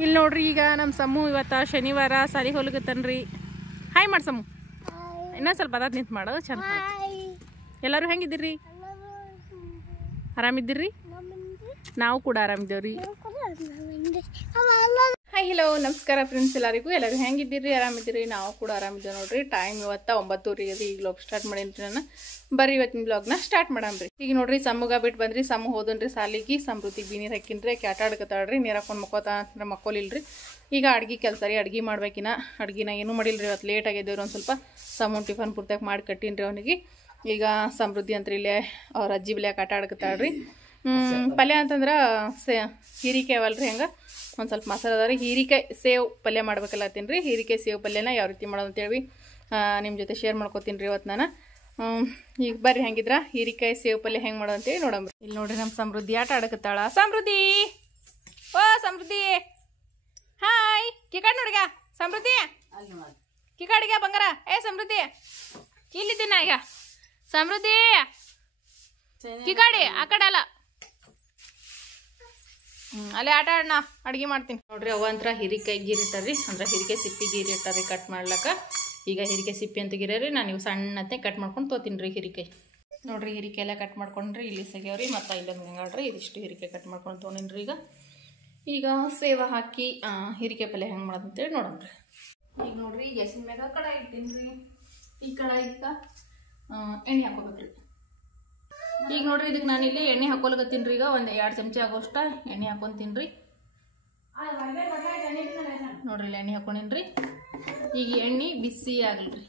ಇಲ್ಲಿ ನೋಡ್ರಿ ಈಗ ನಮ್ಮ ಸಮೂ ಇವತ್ತು ಶನಿವಾರ ಸಾಲಿಗೆ ಹೋಗ್ಲಿಕತ್ತನ್ರಿ. ಹಾಯ್ ಮಾಡಿ ಸಮೂ. ಇನ್ನೊಂದು ಸ್ವಲ್ಪ ಅದಾದ ನಿಂತು ಮಾಡು ಚಂದ. ಎಲ್ಲರೂ ಹೆಂಗಿದ್ದೀರಿ? ಆರಾಮಿದ್ದೀರಿ? ನಾವು ಕೂಡ ಆರಾಮಿದ್ದೇವ್ರಿ. ಹಾಯ್ ಹಲೋ ನಮಸ್ಕಾರ ಫ್ರೆಂಡ್ಸ್ ಎಲ್ಲರಿಗೂ. ಎಲ್ಲರೂ ಹೆಂಗಿದ್ದೀರಿ? ಆರಾಮಿದ್ದೀರಿ? ನಾವು ಕೂಡ ಆರಾಮಿದ್ದೇವೆ ನೋಡ್ರಿ. ಟೈಮ್ ಇವತ್ತು 9:00 ರೀ. ಈಗ ವ್ಲಾಗ್ ಸ್ಟಾರ್ಟ್ ಮಾಡೀನಿ ನಾನು. ಬರ್ರಿ ಇವತ್ತಿನ ವ್ಲಾಗ್ನ ಸ್ಟಾರ್ಟ್ ಮಾಡಮ್ರಿ. ಈಗ ನೋಡ್ರಿ ಸಮೂಗ ಬಿಟ್ಟು ಬಂದ್ರಿ. ಸಮೂ ಹೋದನ್ರಿ ಸಾಲಿಗೆ. ಸಮೃದ್ಧಿಗೆ ಬಿ ನೀರು ಹಾಕಿನ್ರಿ. ಆಕೆ ಆಟ ಆಡ್ಕತ್ತಾಳ್ರಿ. ನೀರು ಹಾಕೊಂಡು ಮಕ್ಕೋತ ಅಂದ್ರೆ ಮಕ್ಕೋಲಿಲ್ರಿ. ಈಗ ಅಡ್ಗೆ ಕೆಲಸ ರೀ. ಅಡ್ಗೆ ಮಾಡ್ಬೇಕಿನ ಅಡ್ಗಿನ ಏನೂ ಮಾಡಿಲ್ರಿ. ಇವತ್ತು ಲೇಟ್ ಆಗಿದ್ದೇವ್ರಿ. ಒಂದು ಸ್ವಲ್ಪ ಸಮೂ ಟಿಫನ್ ಪೂರ್ತಿಯಾಗಿ ಮಾಡಿ ಕಟ್ಟೀನ್ರಿ ಅವನಿಗೆ. ಈಗ ಸಮೃದ್ಧಿ ಅಂತ ಇಲ್ಲೇ ಅವ್ರ ಅಜ್ಜಿ ಬಿಲ್ಯಾಕ ಆಟ ಆಡ್ಕತ್ತಾಳ್ರಿ. ಪಲ್ಯ ಅಂತಂದ್ರೆ ಹೀರಿಕಾಯಿ ಅವಲ್ರಿ. ಹಂಗೆ ಒಂದು ಸ್ವಲ್ಪ ಮಸಾಲೆ ಅದ ರೀ. ಹೀರಿಕಾಯಿ ಸೇವ್ ಪಲ್ಯ ಮಾಡ್ಬೇಕಲ್ಲತ್ತೀನಿ ರೀ. ಹೀರಿಕಾಯಿ ಸೇವ್ ಪಲ್ಯನ ಯಾವ ರೀತಿ ಮಾಡೋದು ಅಂತೇಳಿ ನಿಮ್ಮ ಜೊತೆ ಶೇರ್ ಮಾಡ್ಕೊತೀನಿ ರೀ ಇವತ್ತು ನಾನು. ಈಗ ಬರ್ರಿ ಹೆಂಗಿದ್ರ ಹೀರಿಕಾಯಿ ಸೇವ್ ಪಲ್ಯ ಹೆಂಗೆ ಮಾಡೋದು ಅಂತೇಳಿ ನೋಡಂಬ್ರಿ. ಇಲ್ಲಿ ನೋಡ್ರಿ ನಮ್ಮ ಸಮೃದ್ಧಿ ಆಟ ಆಡಕತ್ತಾಳ. ಸಮೃದ್ಧಿ ಓ ಸಮೃದ್ಧಿ ಹಾಯ್ ಕಿಕಾಡ್ ನೋಡಿಗ ಸಮೃದ್ಧಿ ಕಿಕಾಡಿಗ ಬಂಗಾರ. ಏ ಸಮೃದ್ಧಿ ಇಲ್ಲಿದ್ದೀನ ಈಗ. ಸಮೃದ್ಧಿ ಕಿಕಾಡಿ ಆ ಕಡೆ ಅಲ್ಲ ಅಲ್ಲೇ ಆಟ ಆಡೋಣ. ಅಡ್ಗೆ ಮಾಡ್ತೀನಿ ನೋಡ್ರಿ. ಅವ ಅಂತರ ಹೀರಿಕಾಯಿ ಗೀರಿಟ್ಟಾರ್ರಿ. ಅಂದ್ರೆ ಹೀರಿಕಾಯಿ ಸಿಪ್ಪಿ ಗೀರಿ ಇಟ್ಟಾರ್ರಿ ಕಟ್ ಮಾಡ್ಲಕ್ಕ. ಈಗ ಹೀರಿಕಾಯಿ ಸಿಪ್ಪಿ ಅಂತ ಗಿರ್ರಿ. ನಾನು ಇವು ಸಣ್ಣತ್ತೆ ಕಟ್ ಮಾಡ್ಕೊಂಡು ತೊತೀನಿ ರೀ ಹೀರಿಕಾಯಿ. ನೋಡ್ರಿ ಹೀರಿಕಾಯಿ ಎಲ್ಲ ಕಟ್ ಮಾಡ್ಕೊಂಡ್ರಿ. ಇಲ್ಲಿ ಸಿಗ್ಯಾವ್ರಿ. ಮತ್ತು ಇಲ್ಲೊಂದು ಹೆಂಗಾಡ್ರಿ ಇದಿಷ್ಟು ಹೀರಿಕಾಯಿ ಕಟ್ ಮಾಡ್ಕೊಂಡು ತೊಗೊಂಡಿನ್ರಿ. ಈಗ ಸೇವ ಹಾಕಿ ಹೀರಿಕಾಯಿ ಪಲ್ಯ ಹೆಂಗೆ ಮಾಡೋದು ಅಂತೇಳಿ ನೋಡೋಣ್ರಿ. ಈಗ ನೋಡ್ರಿ ಗ್ಯಾಸಿನ ಮ್ಯಾಗ ಕಡಾಯಿ ಇಟ್ಟಿನಿ ರೀ. ಈ ಕಡಾಯಿಗ ಎಣ್ಣೆ ಹಾಕೋಬೇಕ್ರಿ. ಈಗ ನೋಡ್ರಿ ಇದಕ್ಕೆ ನಾನು ಇಲ್ಲಿ ಎಣ್ಣೆ ಹಾಕೊಳಕತ್ತೀನಿ ರೀ. ಈಗ ಒಂದು 2 ಚಮಚ ಆಗೋಷ್ಟ ಎಣ್ಣೆ ಹಾಕೊತೀನಿ ರೀ. ನೋಡ್ರಿ ಇಲ್ಲಿ ಎಣ್ಣೆ ಹಾಕೊಂಡಿನ್ರಿ. ಈಗ ಎಣ್ಣೆ ಬಿಸಿ ಆಗಲ್ರಿ.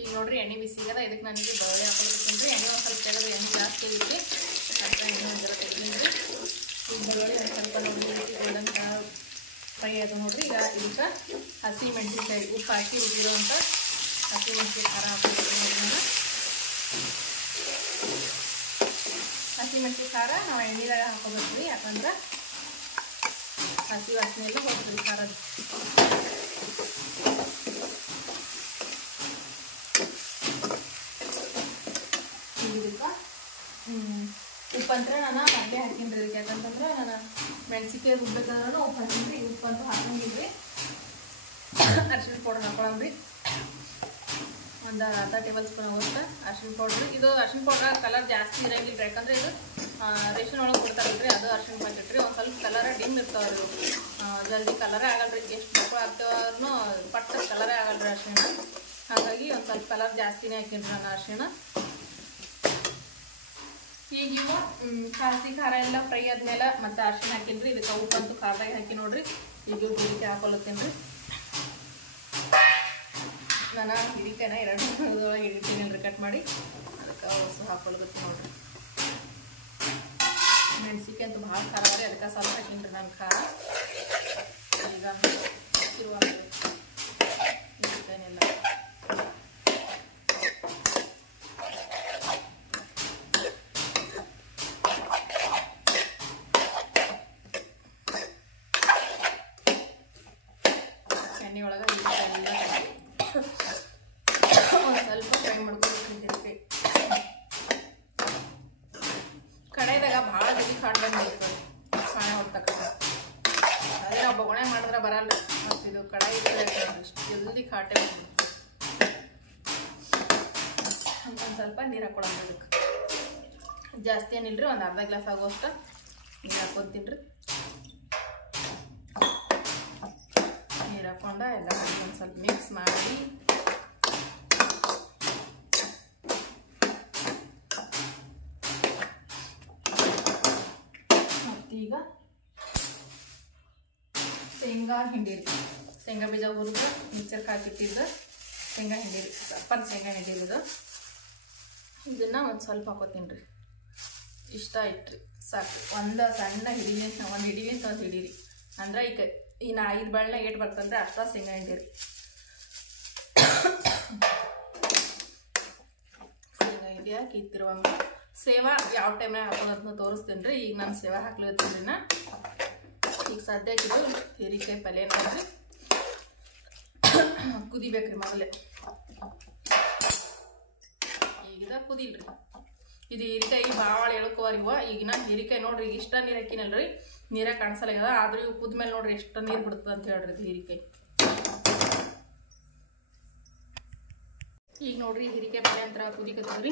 ಈಗ ನೋಡ್ರಿ ಎಣ್ಣೆ ಬಿಸಿ ಆಗದ. ಇದಕ್ಕೆ ನಾನು ಇಲ್ಲಿ ಬೆಳ್ಳುಳ್ಳಿ ಹಾಕೊಳಕತ್ತೀನಿ ರೀ. ಎಣ್ಣೆ ಒಂದು ಸ್ವಲ್ಪ ತೆಗೆದು ಎಣ್ಣೆ ಜಾಸ್ತಿ ಆಗಿದ್ರಿ. ಅದಕ್ಕೆ ಎಣ್ಣೆ ಒಂಥರ ತೆಗೆದೀನಿ ರೀ. ಈಗ ಬೆಳ್ಳುಳ್ಳಿ ಒಂದು ಸ್ವಲ್ಪ ನೋಡ್ರಿ ಗೋಲ್ಡನ್ ಫ್ರೈ ಅದು ನೋಡ್ರಿ. ಈಗ ಇದಕ್ಕೆ ಹಸಿ ಮೆಣಸಿನಕಾಯಿ ಉಪ್ಪು ಹಾಕಿ ರುಬ್ಬಿರೋಂಥ ಹಸಿ ಮೆಣಸಿನ ಖಾರ ಹಾಕೊಳ್ತೀನಿ ನೋಡ್ರಿ. ನಾನು ಹಸಿ ಮೆಣಸಿನ ಖಾರ ನಾವು ಎಣ್ಣೆದಾಗ ಹಾಕೋಬೇಕು ರೀ. ಯಾಕಂದ್ರೆ ಹಸಿ ವಾಸನೆ ಎಲ್ಲ ಹೋಗ್ತೀವಿ ಖಾರದ. ಇದಕ್ಕೆ ಉಪ್ಪಂತ್ರ ನಾನು ಮೊದಲೇ ಹಾಕಿನ್ರಿ. ಇದಕ್ಕೆ ಯಾಕಂತಂದ್ರೆ ನಾನು ಮೆಣಸಿನ್ಕಾಯಿ ರುಬ್ಬೇಕಾದ್ರೂ ಉಪ್ಪು ಹಾಕಿನ್ರಿ. ಉಪ್ಪಂತೂ ಹಾಕಂಗಿಲ್ರಿ. ಅರಿಶಿಣ ಪೌಡರ್ ಹಾಕೊಳಮ್ರಿ. ಒಂದು ಅರ್ಧ ಟೇಬಲ್ ಸ್ಪೂನ್ ಆಗುತ್ತೆ ಅರಿಶಿಣ ಪೌಡ್ರ್. ಇದು ಅರಿಶಿಣ ಪೌಡ್ರ್ ಕಲರ್ ಜಾಸ್ತಿ ಇರಂಗಿಲ್ಲ. ಯಾಕಂದ್ರೆ ಇದು ರೇಷನ್ ಒಳಗೆ ಕೊಡ್ತಾರಲ್ರಿ. ಅದು ಅರಿಶಿಣ ಹಾಕಿಟ್ರಿ. ಒಂದು ಸ್ವಲ್ಪ ಕಲರ್ ಡಿಮ್ ಇರ್ತಾವ್ರಿ. ಜಲ್ದಿ ಕಲರೇ ಆಗಲ್ರಿ. ಎಷ್ಟು ಮಕ್ಕಳು ಆಗ್ತಾವ್ರೂ ಪಟ್ಟ ಕಲರೇ ಆಗಲ್ರಿ ಅರಿಶಿಣ. ಹಾಗಾಗಿ ಒಂದು ಸ್ವಲ್ಪ ಕಲರ್ ಜಾಸ್ತಿನೇ ಹಾಕಿನ್ರಿ ನಾನು ಅರಿಶಿಣ. ಈಗ ಇವು ಹಸಿ ಖಾರ ಎಲ್ಲ ಫ್ರೈ ಆದ್ಮೇಲೆ ಮತ್ತೆ ಅರಿಶಿಣ ಹಾಕಿನ್ರಿ. ಇದಕ್ಕೆ ಉಪ್ಪಂತೂ ಖಾರದಾಗ ಹಾಕಿ ನೋಡ್ರಿ. ಈಗ ಹೀರಿಕಾಯಿ ಹಾಕೊಳತ್ತೀನಿ ರೀ. ನಾನು ಹೀರಿಕಾಯಿನ 2 ಹಿಡಿತೀನಿಲ್ರಿ ಕಟ್ ಮಾಡಿ. ಅದಕ್ಕೆ ಹೊಸ ಹಾಕೊಳಕತ್ತೀನಿ ನೋಡ್ರಿ. ಮೆಣಸಿನ್ಕಾಯಿ ಅಂತೂ ಭಾಳ ಖಾರ ರೀ. ಅದಕ್ಕೆ ಸ್ವಲ್ಪ ಹಾಕಿನ್ರಿ ನಾನು ಖಾರ. ಈಗ ಇರುವ ಮೆಣಸಿನ್ಕಾಯಿನೆಲ್ಲ ಎಣ್ಣೆ ಒಳಗೆ ಎಲ್ಲ ಒಂದು ಸ್ವಲ್ಪ ಫ್ರೈ ಮಾಡ್ಕೊಳ್ತಿರ್ತೀವಿ. ಕಡೆದಾಗ ಭಾಳ ಜಲ್ದಿ ಕಾಟ್ ಬಂದಿರ್ತದೆ ಕಾಣೆ ಹೊಡ್ತಕ್ಕಂಥ. ಅದೇ ನಾವು ಬೊಗಣೆ ಮಾಡಿದ್ರೆ ಬರಲ್ಲ. ಮತ್ತು ಇದು ಕಡಾಯಿ ಇಷ್ಟು ಜಲ್ದಿ ಕಾಟೆ ಬಂದಿರುತ್ತೆ. ಒಂದು ಸ್ವಲ್ಪ ನೀರು ಹಾಕೊಳ್ಳೋಣ. ಇದಕ್ಕೆ ಜಾಸ್ತಿ ಏನಿಲ್ರಿ. ಒಂದು ಅರ್ಧ ಗ್ಲಾಸ್ ಆಗುವಷ್ಟು ನೀರು ಹಾಕ್ಕೊತೀನಿ ರೀ. ನೀರು ಹಾಕೊಂಡ ಎಲ್ಲ ಒಂದು ಸ್ವಲ್ಪ ಮಿಕ್ಸ್ ಮಾಡಿ ಈಗ ಶೇಂಗಾ ಹಿಂಡಿರಿ. ಶೇಂಗಾ ಬೀಜ ಹುರಿದು ಮಿಕ್ಸರ್ಗೆ ಹಾಕಿಟ್ಟಿದ್ದು ಶೇಂಗಾ ಹಿಂಡಿರಿ. ಸಪ್ಪನ್ ಶೇಂಗಾ ಹಿಂಡಿರೋದು. ಇದನ್ನು ಒಂದು ಸ್ವಲ್ಪ ಹಾಕೋತೀನಿ ರೀ. ಇಷ್ಟ ಇಟ್ರಿ ಸಾಕು. ಒಂದು ಸಣ್ಣ ಹಿಡಿಲಿಂತ ಒಂದು ಹಿಡೀರಿ. ಅಂದ್ರೆ ಈಗ ಇನ್ನು 5 ಬಾಳ್ನ ಏಟ್ ಬರ್ತಂದ್ರೆ ಅಷ್ಟ ಶೇಂಗಾ ಹಿಂಡಿರಿ. ಶೇಂಗಾ ಹಿಂಡಿ ಹಾಕಿ ಇತ್ತಿರುವ ಸೇವಾ ಯಾವ ಟೈಮ್ನಾಗ ಹಾಕೋದನ್ನ ತೋರಿಸ್ತೀನಿ ರೀ. ಈಗ ನಾನು ಸೇವಾ ಹಾಕ್ಲಿತ್ತೀನಿ ನಾ. ಈಗ ಸದ್ಯಕ್ಕಿದು ಹೀರಿಕಾಯಿ ಪಲ್ಯ ನೋಡ್ರಿ ಕುದಿಬೇಕ್ರಿ ಮೊದಲೇ. ಈಗಿದ ಕುದಿಲ್ರಿ. ಇದು ಹೀರಿಕಾಯಿ ಭಾಳ ಎಳ್ಕೋರಿ ಇವ. ಈಗ ನಾ ಹೀರಿಕಾಯಿ ನೋಡ್ರಿ ಈಗ ಇಷ್ಟ ನೀರು ಹಾಕಿನಲ್ರಿ. ನೀರಾಗ ಕಾಣಿಸಲ್ಲ ಆಗ್ಯದ. ಆದ್ರೂ ಇವು ಕುದ್ಮೇಲೆ ನೋಡ್ರಿ ಎಷ್ಟು ನೀರು ಬಿಡ್ತದೆ ಅಂತ ಹೇಳ್ರಿ ಇದು ಹೀರಿಕಾಯಿ. ಈಗ ನೋಡ್ರಿ ಹೀರಿಕಾಯಿ ಪಲ್ಯ ಅಂತ ಕುದಿಕತ್ತವ್ರಿ.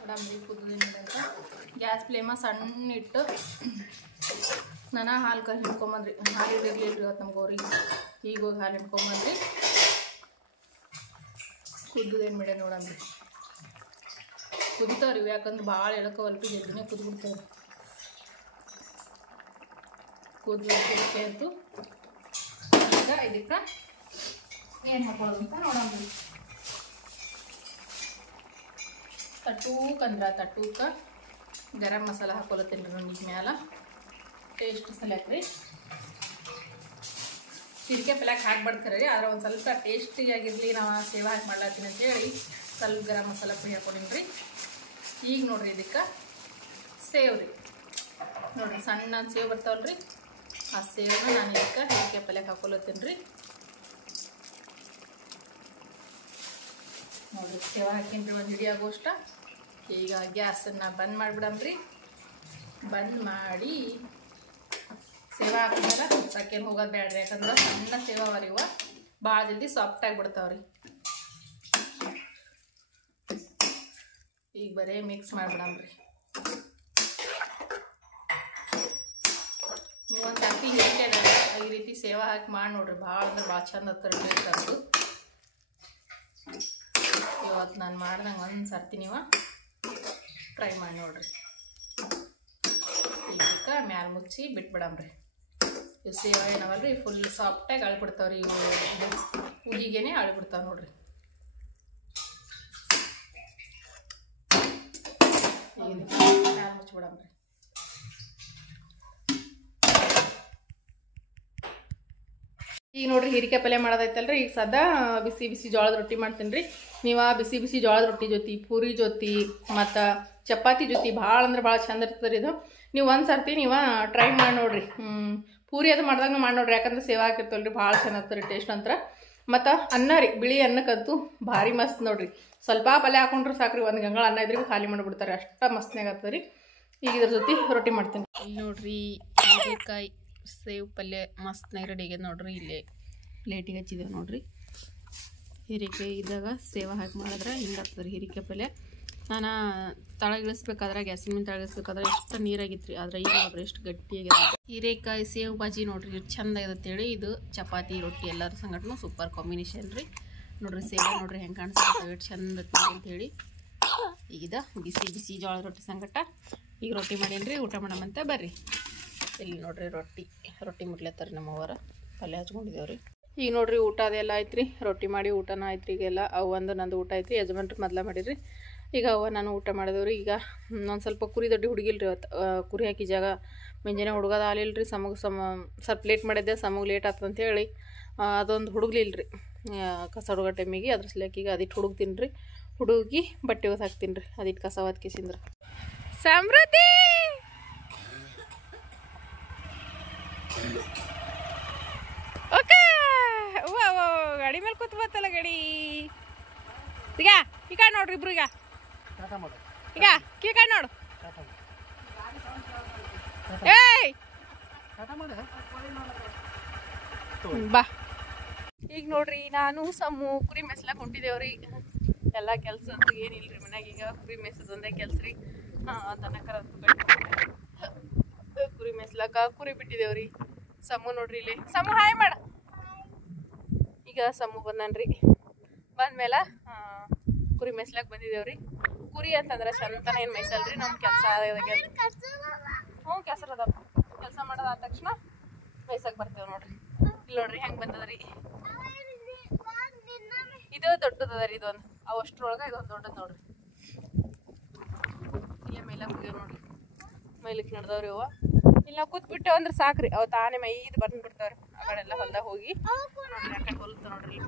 ನೋಡಮ್ರಿ ಕುದಿದ ಅಂತ ಗ್ಯಾಸ್ ಫ್ಲೇಮ ಸಣ್ಣ ಇಟ್ಟು ನಾನು ಹಾಲು ಹಿಂಡ್ಕೊಂಬಂದ್ರಿ. ಹಾಲು ಹಿಡಿರ್ಲಿಲ್ಲ ಇವತ್ತು ನಮ್ಗೆ ಅವ್ರಿಗೆ. ಈಗ ಹೋಗಿ ಹಾಲು ಹಿಂಡ್ಕೊಂಬಂದ್ರಿ. ಕುದ್ದದೇನು ಬೇಡ ನೋಡಮ್ರಿ. ಕುದಿತಾವ್ರಿ ಇವು, ಯಾಕಂದ್ರೆ ಭಾಳ ಎಳಕವಲ್ಪಿ ಜಲ್ದಿನೇ ಕುದ್ಬಿಡ್ತಾವ್ರಿ. ಕುದಿಕೆ ಆಯಿತು. ಈಗ ಇದಕ್ಕೆ ಏನು ಹಾಕೊಳ್ಳೋದು ಅಂತ ನೋಡಮ್ರಿ. ತಟ್ಟೂಕ್ಕೆ ಗರಂ ಮಸಾಲ ಹಾಕೊಳತ್ತೀನಿ ರೀ ನೋಡಿ ಮ್ಯಾಲ ಟೇಸ್ಟ್ ಸಲಕ್ರಿ. ಹೀರಿಕಾಯಿ ಪಲ್ಯಕ್ಕೆ ಹಾಕ್ಬಾರ್ದು ರೀ, ಆದ್ರೆ ಒಂದು ಸ್ವಲ್ಪ ಟೇಸ್ಟಿಯಾಗಿರಲಿ ನಾವು ಸೇವಾ ಹಾಕಿ ಮಾಡ್ಲಾತೀನಿ ಅಂತೇಳಿ ಸ್ವಲ್ಪ ಗರಂ ಮಸಾಲ ಪುಡಿ ಹಾಕೊಂಡಿನಿ ರೀ. ಈಗ ನೋಡ್ರಿ ಇದಕ್ಕೆ ಸೇವ್ ರೀ. ನೋಡಿರಿ ಸಣ್ಣ ಸೇವ್ ಬರ್ತಾವಲ್ರಿ, ಆ ಸೇವನ್ನ ನಾನು ಇದಕ್ಕೆ ಹೀರಿಕಾಯಿ ಪಲ್ಯಕ್ಕೆ ಹಾಕೊಳತ್ತೀನಿ ರೀ. ನೋಡಿರಿ ಸೇವ ಹಾಕಿನ್ರಿ ಒಂದು ಹಿಡಿ ಆಗೋಷ್ಟ. ಈಗ ಗ್ಯಾಸನ್ನು ಬಂದ್ ಮಾಡಿಬಿಡಮ್ರಿ. ಬಂದ್ ಮಾಡಿ ಸೇವ ಹಾಕಿದ್ರೆ ಸಕ್ಕೇನು ಹೋಗೋದು ಬೇಡ್ರಿ, ಯಾಕಂದ್ರೆ ಸಣ್ಣ ಸೇವ ಅವರಿ ಇವ ಭಾಳ ಜಲ್ದಿ ಸಾಫ್ಟಾಗಿ ಬಿಡ್ತಾವ್ರಿ. ಈಗ ಬರೀ ಮಿಕ್ಸ್ ಮಾಡಿಬಿಡಮ್ರಿ. ನೀವು ಒಂದು ಸರ್ತಿ ಈ ರೀತಿ ಸೇವಾ ಹಾಕಿ ಮಾಡಿ ನೋಡ್ರಿ, ಭಾಳ ಅಂದ್ರೆ ಭಾಳ ಚಂದ ಹತ್ತಿರ. ಇವತ್ತು ನಾನು ಮಾಡ್ದಂಗೆ ಒಂದು ಸರ್ತಿ ನೀವು ಟ್ರೈ ಮಾಡಿ ನೋಡ್ರಿ. ಈಗ ಮ್ಯಾಲ ಮುಚ್ಚಿ ಬಿಟ್ಬಿಡಮ್ರಿ. ಇವು ಸೇವ ಏನವಲ್ರಿ ಫುಲ್ ಸಾಫ್ಟಾಗಿ ಅಳ್ಬಿಡ್ತಾವ್ರಿ. ಇವು ಉಗಿಗೇನೆ ಅಳ್ಬಿಡ್ತಾವೆ ನೋಡ್ರಿ. ಮ್ಯಾಲ ಮುಚ್ಚಿಬಿಡಮ್ರಿ. ಈಗ ನೋಡ್ರಿ ಹೀರಿಕಾಯಿ ಪಲ್ಯ ಮಾಡೋದೈತಲ್ರಿ. ಈಗ ಸದಾ ಬಿಸಿ ಬಿಸಿ ಜೋಳದ ರೊಟ್ಟಿ ಮಾಡ್ತೀನಿ ರೀ. ನೀವು ಬಿಸಿ ಬಿಸಿ ಜೋಳದ ರೊಟ್ಟಿ ಜೊತೆ, ಪೂರಿ ಜೊತೆ ಮತ್ತು ಚಪಾತಿ ಜೊತೆ ಭಾಳ ಅಂದ್ರೆ ಭಾಳ ಚಂದ ಇರ್ತದೆ ಇದು. ನೀವು ಒಂದು ಸರ್ತಿ ನೀವು ಟ್ರೈ ಮಾಡಿ ನೋಡ್ರಿ. ಪೂರಿ ಅದು ಮಾಡ್ದಾಗ ಮಾಡಿ ನೋಡ್ರಿ, ಯಾಕಂದ್ರೆ ಸೇವಾ ಹಾಕಿರ್ತವಲ್ರಿ ಭಾಳ ಚಂದ ಇರ್ತದೆ ಟೇಸ್ಟ್ ಅಂತರ. ಮತ್ತು ಅನ್ನ ರೀ, ಬಿಳಿ ಅನ್ನಕ್ಕಂತೂ ಭಾರಿ ಮಸ್ತ್ ನೋಡ್ರಿ. ಸ್ವಲ್ಪ ಪಲ್ಯ ಹಾಕೊಂಡ್ರೆ ಸಾಕ್ರಿ, ಒಂದು ಗಂಗಳ ಅನ್ನ ಇದ್ರಿಗೆ ಖಾಲಿ ಮಾಡಿಬಿಡ್ತಾರೆ, ಅಷ್ಟು ಮಸ್ತ್ನಾಗ ಆಗ್ತದೆ ರೀ. ಈಗ ಇದ್ರ ಜೊತೆ ರೊಟ್ಟಿ ಮಾಡ್ತೀನಿ. ಇಲ್ಲಿ ನೋಡ್ರಿ ಹೀರೆಕಾಯಿ ಸೇವ್ ಪಲ್ಯ ಮಸ್ತ್ನಾಗ ರೆಡಿ ಆಗ್ಯದ ನೋಡ್ರಿ. ಇಲ್ಲೇ ಪ್ಲೇಟಿಗೆ ಹಚ್ಚಿದ್ದೇವೆ ನೋಡ್ರಿ. ಹೀರೆಕಾಯಿ ಇದ್ದಾಗ ಸೇವಾ ಹಾಕಿ ಮಾಡಿದ್ರೆ ಹಿಂಗೆ ಆಗ್ತದೆ ರೀ ಹೀರೆಕಾಯಿ ಪಲ್ಯ. ನಾನು ತಳಗಿಳಿಸ್ಬೇಕಾದ್ರೆ ಗ್ಯಾಸಿನ ಮೇಲೆ ತಳಗಿಳಿಸ್ಬೇಕಾದ್ರೆ ಎಷ್ಟು ನೀರಾಗಿತ್ತು ರೀ, ಆದರೆ ಈಗ ನೋಡ್ರಿ ಎಷ್ಟು ಗಟ್ಟಿಯಾಗಿದೆ. ಹೀರೆಕಾಯಿ ಸೇವ್ ಬಾಜಿ ನೋಡ್ರಿ ಚಂದ ಇರುತ್ತೇಳಿ. ಇದು ಚಪಾತಿ ರೊಟ್ಟಿ ಎಲ್ಲರ ಸಂಗಟನೂ ಸೂಪರ್ ಕಾಂಬಿನೇಷನ್ ರೀ. ನೋಡ್ರಿ ಸೇವಾ ನೋಡ್ರಿ ಹೆಂಗೆ ಕಾಣಿಸುತ್ತೆ ಎಷ್ಟು ಚಂದ ಅಂತೇಳಿ. ಈಗ ಬಿಸಿ ಬಿಸಿ ಜೋಳದ ರೊಟ್ಟಿ ಸಂಗಟ ಈಗ ರೊಟ್ಟಿ ಮಾಡೀನಿ, ಊಟ ಮಾಡಮಂತ ಬರ್ರಿ. ಇಲ್ಲಿ ನೋಡ್ರಿ ರೊಟ್ಟಿ ಮುಟ್ಲತ್ತಾರ ನಮ್ಮವರ, ಪಲ್ಯ ಹಚ್ಕೊಂಡಿದ್ದೇವ್ರಿ. ಈಗ ನೋಡ್ರಿ ಊಟ ಅದೆಲ್ಲ ಆಯ್ತು ರೀ. ರೊಟ್ಟಿ ಮಾಡಿ ಊಟನ ಆಯ್ತು ರೀ. ಈಗೆಲ್ಲ ಅವು ಒಂದು ನಂದು ಊಟ ಆಯ್ತು ರೀ. ಯಜಮಾನ್ರು ಮೊದಲ ಮಾಡಿರಿ. ಈಗ ಅವ್ವ ನಾನು ಊಟ ಮಾಡಿದೆವ್ರಿ. ಈಗ ಒಂದು ಸ್ವಲ್ಪ ಕುರಿ ದೊಡ್ಡಿ ಹುಡುಗಿಲ್ರಿ ಅವತ್ತು. ಕುರಿ ಹಾಕಿ ಜಾಗ ಮುಂಜಾನೆ ಹುಡುಗದ ಆಲಿಲ್ಲ ರೀ. ಸ್ವಲ್ಪ ಲೇಟ್ ಮಾಡಿದ್ದೆ, ಸಮಗ ಲೇಟ್ ಆಗ್ತದೆ ಅಂತೇಳಿ ಅದೊಂದು ಹುಡುಗ್ಲಿಲ್ಲ ರೀ ಕಸ ಹುಡುಗೋ ಟೈಮಿಗೆ. ಅದ್ರ ಸಲಕ್ಕೀಗ ಅದಿಟ್ಟು ಹುಡುಗ್ತೀನಿ ರೀ. ಹುಡುಗಿ ಬಟ್ಟೆ ಹೊತ್ತು ಹಾಕ್ತೀನಿ ರೀ. ಅದಿಟ್ಟು ಕಸ ಹೊತ್ತು ಕಿಸಿಂದ್ರೆ ಸಮೃದ್ಧಿ ಓಕೆ. ಗಾಡಿ ಮೇಲೆ ಕೂತ್ ಬತ್ತಲ್ಲ ಗಾಡಿ. ಈಗ ಈ ಕಡೆ ನೋಡ್ರಿ ಇಬ್ರು. ಈಗ ಈ ಕಡೆ ನೋಡು. ಏಯ್ ಬಾ. ಈಗ ನೋಡ್ರಿ ನಾನು ಸಮ್ಮು ಕುರಿ ಮೆಸ್ಲಾಕ್ ಹೊಂಟಿದ್ದೇವ್ರಿ. ಎಲ್ಲ ಕೆಲಸ ಅಂತೂ ಏನಿಲ್ರಿ ಮನ್ಯಾಗ. ಈಗ ಕುರಿ ಮೇಸದೊಂದೇ ಕೆಲಸ ರೀ. ದನಕರ ಕುರಿ ಮೇಸ್ಲಾಕ ಕುರಿ ಬಿಟ್ಟಿದ್ದೇವ್ರಿ. ಸಮ್ಮು ನೋಡ್ರಿ ಇಲ್ಲಿ. ಸಮ್ಮು ಹಾಯ್ ಮಾಡ. ಈಗ ಸಮ್ಮು ಬಂದನ್ರಿ. ಬಂದ್ಮೇಲೆ ಕುರಿ ಮೇಯ್ಸ್ಲಾಕ್ ಬಂದಿದ್ದೇವ್ರಿ. ಕುರಿ ಅಂತಂದ್ರೆ ಚಂತನ ಏನು ಮೇಯ್ಸಲ್ರಿ, ನಮ್ಮ ಕೆಲಸ ಕೆಸರದ ಕೆಲಸ ಮಾಡೋದಾದ ತಕ್ಷಣ ಮೇಯ್ಸಕ್ಕೆ ಬರ್ತೇವೆ ನೋಡ್ರಿ. ಇಲ್ಲಿ ನೋಡ್ರಿ ಹೆಂಗೆ ಬಂದದ್ರಿ. ಇದು ದೊಡ್ಡದದ ರೀ. ಇದೊಂದು ಅವಷ್ಟ್ರೊಳಗೆ ಇದೊಂದು ದೊಡ್ಡದು ನೋಡ್ರಿ. ಇಲ್ಲೇ ಮೇಲಕ್ಕೆ ಹೋಗ್ಯಾವ ನೋಡ್ರಿ. ಮೇಲಕ್ಕೆ ನಡೆದವ್ರಿ ಅವ. ಇಲ್ಲಿ ನಾವು ಕೂತ್ಬಿಟ್ಟೆವು ಅಂದ್ರೆ ಸಾಕ್ರಿ, ಅವು ತಾನೇ ಮೈದು ಬಂದ್ಬಿಡ್ತಾವ್ರಿ. ಆ ಕಡೆ ಎಲ್ಲ ಹೊಲ್ದಾಗ ಹೋಗಿ ನೋಡ್ರಿ. ಆ ಕಡೆ ಹೊಲ್ತ ನೋಡ್ರಿ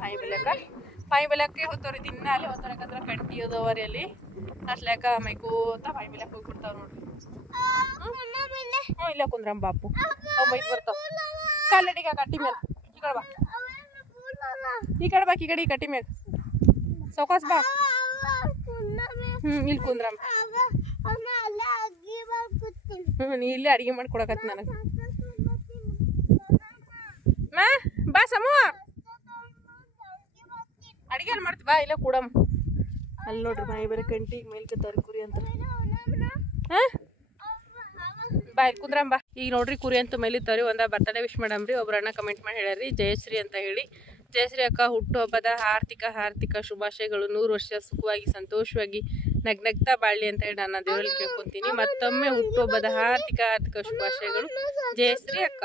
ಪಾಯಿ ಬೆಲಕ್ಕೆ ಹೋಗ್ತಾವ್ರಿ. ದಿನ ಅಲ್ಲಿ ಹೋಗ್ತಾರ, ಯಾಕಂದ್ರೆ ಕಟ್ಟಿ ಅದಾವರಿ ಅಲ್ಲಿ. ಅಸ್ಲ್ಯಾಕ ಮೈಕೋತ ಪಾಯಿ ಬೆಲಕ್ಕೆ ಹೋಗ್ಬಿಡ್ತಾವ ನೋಡ್ರಿ. ಹ್ಞೂ ಇಲ್ಲ ಕುಂದ್ರಮ್ಮ ಬಾಪು. ಅವು ಮೈದು ಬರ್ತಾವ. ಕಾಲಡಿಗ ಕಟ್ಟಿ ಮೇಲೆ ಈ ಕಡೆ ಬಾ. ಈ ಕಡೆ ಬಾಕಿ ಈ ಕಡೆ ಈ ಕಟ್ಟಿ ಮೇಲೆ ಸೌಕಾಸ್ ಬಾ. ಇಲ್ಲಿ ಕುಂದ್ರಮ್ಮ. ನೀ ಇಲ್ಲೇ ಅಡಿಗೆ ಮಾಡ್ಕೊಡಕತ್ ನನಗೆ ಬಾ ಸಮೂ ಅಡಿಗೆ ಅಲ್ಲಿ ಮಾಡ್ತಿ ಬಾ ಇಲ್ಲ ಕೂಡಮ್ ಅಲ್ಲಿ ನೋಡ್ರಿ ಮೈ ಬೇರೆ ಕಂಟಿಗೆ ಮೇಲ್ಕೆ ಕುರಿ ಅಂತ ಬಾ ಇಲ್ಲಿ ಕುಂದ್ರಂಬ ಈಗ ನೋಡ್ರಿ ಕುರಿ ಅಂತ ಮೇಲಿತ್ತವ್ರಿ ಒಂದ ಬರ್ತಡೇ ವಿಶ್ ಮಾಡಮ್ರಿ ಒಬ್ರು ಅಣ್ಣ ಕಮೆಂಟ್ ಮಾಡಿ ಹೇಳ್ಯಾರಿ ಜಯಶ್ರೀ ಅಂತ ಹೇಳಿ ಜಯಶ್ರೀ ಅಕ್ಕ ಹುಟ್ಟುಹಬ್ಬದ ಹಾರ್ದಿಕ ಶುಭಾಶಯಗಳು 100 ವರ್ಷ ಸುಖವಾಗಿ ಸಂತೋಷವಾಗಿ ನಗ್ನಗ್ತಾ ಬಾಳ್ಲಿ ಅಂತ ಹೇಳಿ ನಾನು ದೇವರಲ್ಲಿ ಕೇಳ್ಕೊಂತೀನಿ ಮತ್ತೊಮ್ಮೆ ಹುಟ್ಟುಹಬ್ಬದ ಹಾರ್ದಿಕ ಶುಭಾಶಯಗಳು ಜಯಶ್ರೀ ಅಕ್ಕ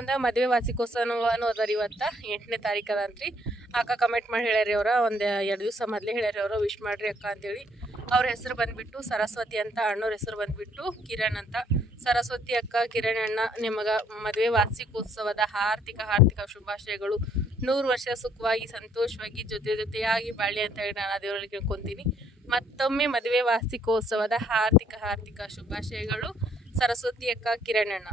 ಒಂದ ಮದುವೆ ವಾರ್ಷಿಕೋತ್ಸವ ಅನ್ನೋದರಿ ಇವತ್ತ 8ನೇ ತಾರೀಕು ಅದಂತ್ರಿ ಅಕ್ಕ ಕಮೆಂಟ್ ಮಾಡಿ ಹೇಳ್ಯಾರಿ ಅವ್ರ ಒಂದ್ 2 ದಿವಸ ಮೊದ್ಲೇ ಹೇಳ್ಯಾರಿ ಅವ್ರ ವಿಶ್ ಮಾಡ್ರಿ ಅಕ್ಕ ಅಂತೇಳಿ ಅವ್ರ ಹೆಸರು ಬಂದ್ಬಿಟ್ಟು ಸರಸ್ವತಿ ಅಂತ ಅಣ್ಣವ್ರ ಹೆಸರು ಬಂದ್ಬಿಟ್ಟು ಕಿರಣ್ ಅಂತ ಸರಸ್ವತಿ ಅಕ್ಕ ಕಿರಣ್ ಅಣ್ಣ ನಿಮಗ ಮದುವೆ ವಾರ್ಷಿಕೋತ್ಸವದ ಹಾರ್ದಿಕ ಶುಭಾಶಯಗಳು 100 ವರ್ಷ ಸುಖವಾಗಿ ಸಂತೋಷವಾಗಿ ಜೊತೆಯಾಗಿ ಬಾಳ್ಲಿ ಅಂತ ಹೇಳಿ ನಾನು ದೇವರಲ್ಲಿ ಕೇಳ್ಕೊಂತೀನಿ ಮತ್ತೊಮ್ಮೆ ಮದುವೆ ವಾರ್ಷಿಕೋತ್ಸವದ ಹಾರ್ದಿಕ ಶುಭಾಶಯಗಳು ಸರಸ್ವತಿ ಅಕ್ಕ ಕಿರಣ್ ಅಣ್ಣ